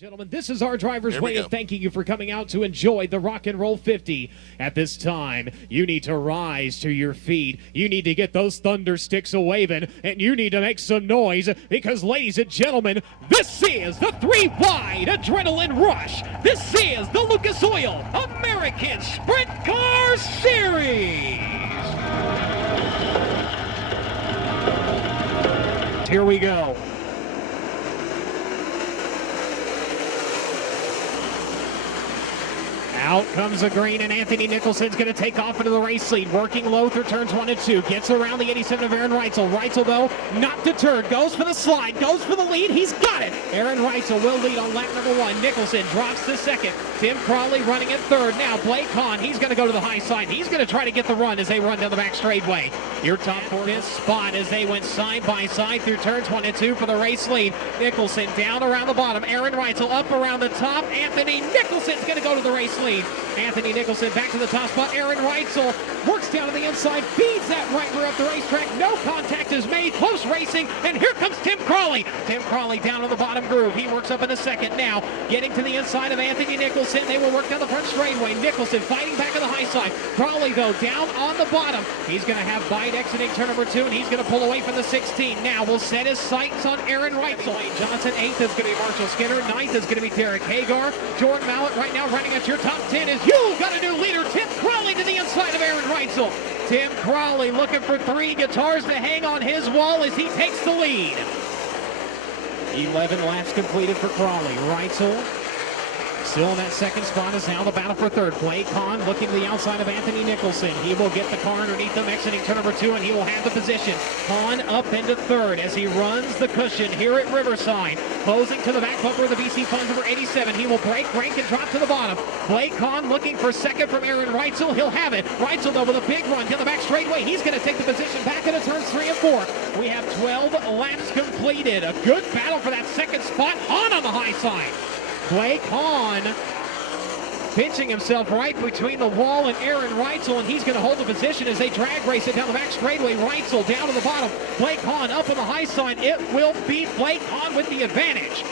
Gentlemen, this is our driver's way of thanking you for coming out to enjoy the Rock and Roll 50. At this time, you need to rise to your feet. You need to get those thunder sticks a-waving, and you need to make some noise because, ladies and gentlemen, this is the 3-Wide Adrenaline Rush. This is the Lucas Oil American Sprint Car Series. Here we go. Out comes the green, and Anthony Nicholson's going to take off into the race lead, working low through turns 1 and 2. Gets around the 87 of Aaron Reitzel. Reitzel, though, not deterred. Goes for the slide, goes for the lead. He's got it. Aaron Reitzel will lead on lap number 1. Nicholson drops to second. Tim Crawley running at third. Now Blake Hahn, he's going to go to the high side. He's going to try to get the run as they run down the back straightaway. Your top four this spot as they went side by side through turns 1 and 2 for the race lead. Nicholson down around the bottom. Aaron Reitzel up around the top. Anthony Nicholson's going to go to the race lead. Anthony Nicholson back to the top spot. Aaron Reitzel works down to the inside, feeds that right rear up the racetrack. No contact is made. Close racing, and here comes Tim Crawley. Tim Crawley down to the bottom groove. He works up in a second now, getting to the inside of Anthony Nicholson. They will work down the front straightaway. Nicholson fighting back on the high side. Crawley, though, down on the bottom. He's going to have Bide exiting turn number 2, and he's going to pull away from the 16. Now we'll set his sights on Aaron Reitzel. Johnson 8th is going to be Marshall Skinner. 9th is going to be Derek Hagar. Jordan Mallett right now running at your top 10 is you got a new leader. Tim Crawley to the inside of Aaron Reitzel. Tim Crawley looking for 3 guitars to hang on his wall as he takes the lead. 11 laps completed for Crawley. Reitzel still in that second spot is now the battle for third. Blake Hahn looking to the outside of Anthony Nicholson. He will get the car underneath him, exiting turn number 2, and he will have the position. Hahn up into third as he runs the cushion here at Riverside. Closing to the back bumper of the BC Funds number 87. He will break, and drop to the bottom. Blake Hahn looking for second from Aaron Reitzel. He'll have it. Reitzel, though, with a big run to the back straightaway. He's going to take the position back into turns 3 and 4. We have 12 laps completed. A good battle for that second spot. Hahn on the high side. Blake Hahn pinching himself right between the wall and Aaron Reitzel, and he's going to hold the position as they drag race it down the back straightaway. Reitzel down to the bottom. Blake Hahn up on the high side. It will be Blake Hahn with the advantage.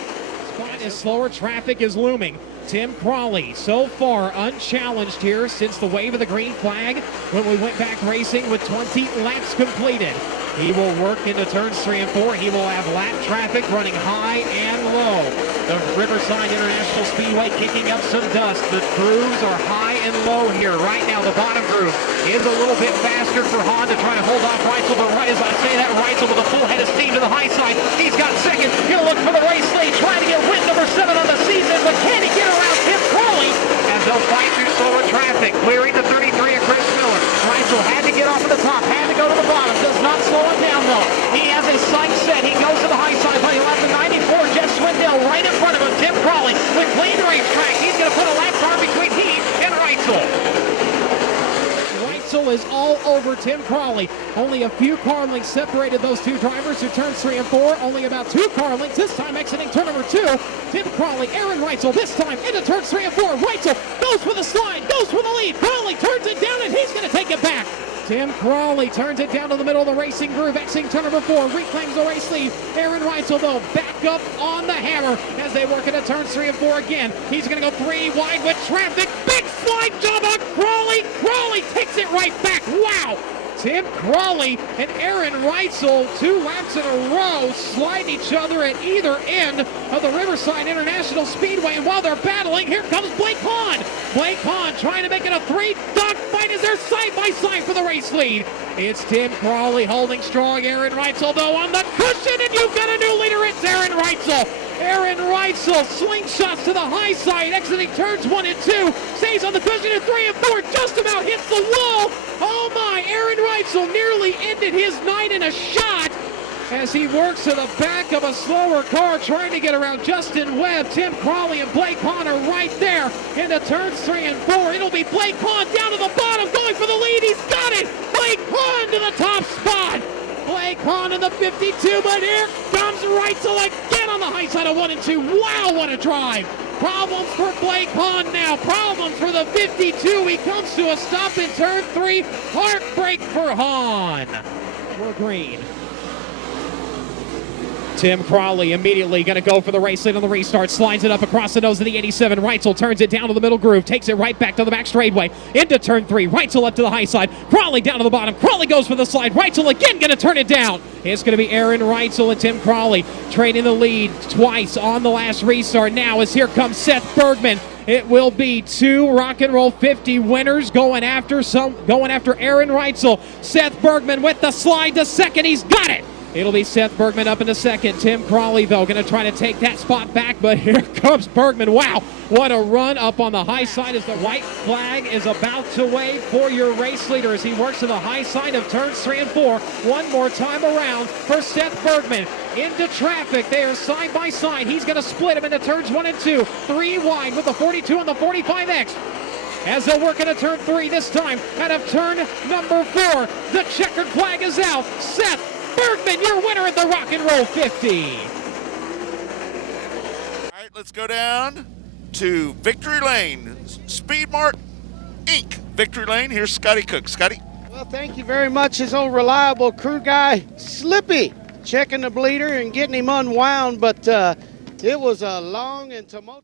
Spot is slower. Traffic is looming. Tim Crawley, so far unchallenged here since the wave of the green flag when we went back racing with 20 laps completed. He will work into turns 3 and 4. He will have lap traffic running high and low. The Riverside International Speedway kicking up some dust. The grooves are high and low here. Right now, the bottom groove is a little bit faster for Hahn to try to hold off Reitzel, but right as I say that, Reitzel with a full head of steam to the high side. He's got second. He'll look for the race lead, trying to get win number 7 on the season, but can he get around Tim Crawley? As they'll fight through slower traffic, clearing the 33 of Chris Miller. Reitzel had to get off at the top, had to go to the bottom. Does not slow him down, though. He has his sights set. He goes to the high side, but he'll have the 94 Jeff Swindell right in front of him. Tim Crawley with clean racetrack. He's going to put a lap car between he and Reitzel. Reitzel is all over Tim Crawley. Only a few car lengths separated those two drivers through turns 3 and 4. Only about 2 car lengths this time exiting turn number 2. Tim Crawley, Aaron Reitzel this time into turns 3 and 4. Reitzel goes for the slide, goes for the lead. Crawley turns it down, and he's going to take it back. Tim Crawley turns it down to the middle of the racing groove, exiting turn number 4, reclaims the race lead. Aaron Reitzel, though, back up on the hammer as they work into turns 3 and 4 again. He's going to go 3 wide with traffic. Big slide job on Crawley. Crawley takes it right back. Wow! Tim Crawley and Aaron Reitzel, 2 laps in a row, slide each other at either end of the Riverside International Speedway. And while they're battling, here comes Blake Hahn. Blake Hahn trying to make it a 3-dog fight as they're side by side for the race lead. It's Tim Crawley holding strong. Aaron Reitzel, though, on the cushion, and you've got a new leader. It's Aaron Reitzel. Aaron Reitzel slingshots to the high side, exiting turns 1 and 2. Stays on the cushion in 3 and 4. Just about hits the wall. Oh my, Aaron Reitzel nearly ended his night in a shot as he works to the back of a slower car trying to get around Justin Webb. Tim Crawley and Blake Hahn are right there into turns 3 and 4. It'll be Blake Hahn down to the bottom, going for the lead. He's got it. Blake Hahn to the top spot. Blake Hahn in the 52, but here comes Reitzel again on the high side of 1 and 2. Wow, what a drive. Problems for Blake Hahn now. Problems for the 52. He comes to a stop in turn 3. Heartbreak for Hahn. We're green. Tim Crawley immediately going to go for the race lead on the restart. Slides it up across the nose of the 87. Reitzel turns it down to the middle groove. Takes it right back to the back straightaway. Into turn 3. Reitzel up to the high side. Crawley down to the bottom. Crawley goes for the slide. Reitzel again going to turn it down. It's going to be Aaron Reitzel and Tim Crawley trading the lead twice on the last restart. Now as here comes Seth Bergman. It will be 2 Rock and Roll 50 winners going after Aaron Reitzel. Seth Bergman with the slide to second. He's got it. It'll be Seth Bergman up into second. Tim Crawley, though, going to try to take that spot back, but here comes Bergman. Wow, what a run up on the high side as the white flag is about to wave for your race leader as he works to the high side of turns 3 and 4. One more time around for Seth Bergman. Into traffic. They are side by side. He's going to split them into turns 1 and 2. 3 wide with the 42 and the 45X. As they'll work into turn 3 this time out of turn number 4. The checkered flag is out. Seth Bergman, your winner at the Rock and Roll 50. All right, let's go down to Victory Lane. Speedmart Inc. Victory Lane. Here's Scotty Cook. Scotty. Well, thank you very much. His old reliable crew guy, Slippy, checking the bleeder and getting him unwound, but it was a long and tumultuous